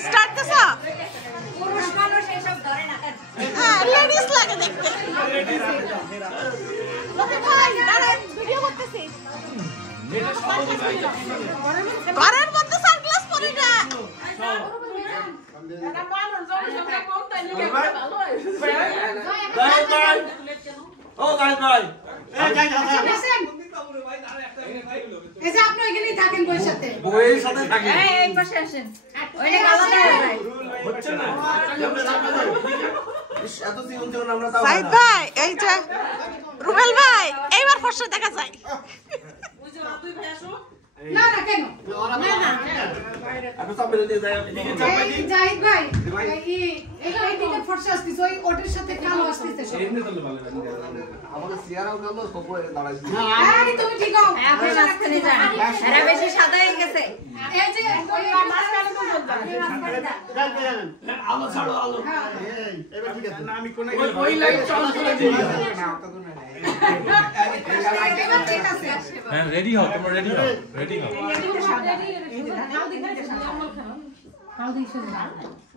start দিছো পুরুষ মানুষ এসব ধরে না হ্যাঁ লেডিস লাগে দেখতে ওকে ভাই দাঁড়ান ভিডিও করতেছি ঘরের মধ্যে সানগ্লাস পরে না এটা মানুষ জনসংখ্যা কম তাই লিখে ভালো হয় ভাই ও ভাই এই যাই এই যে আপনি এখানেই থাকেন বইয়ের সাথে বইয়ের সাথে থাকেন এই পাশে আসেন ওইটা গালা দেয় ভাই হচ্ছে না এত জীবন জীবন আমরা তাও সাইদ ভাই এই যে রুবেল ভাই এইবার ফসল দেখা যায় ওই যে তুই ভাই আসো না না কেন না না আপনি সব মিলে দিয়ে যায় এই জাহিদ ভাই এই দিকে ফসল আসছে ওই ওটার সাথে কালো আসছে সব এমনি তো ভালো আমাদের সিয়ারাও গেল সপরে দাঁড়াইছে এই তুমি ঠিক হও আপনি মাঝখানে যান এরা বেশি সাদা হয়ে গেছে এই যে ওই মাঝখানে কোন বলবা যান আলো ছাড়ো আলো এই এবার ঠিক আছে না আমি কোনে গেল ওই লাইট চলাচল দিই না তখন না এবার ঠিক আছে হ্যাঁ রেডি হও তোমরা রেডি হও রেডি হও এই যে নাও দিকে কাল দিকে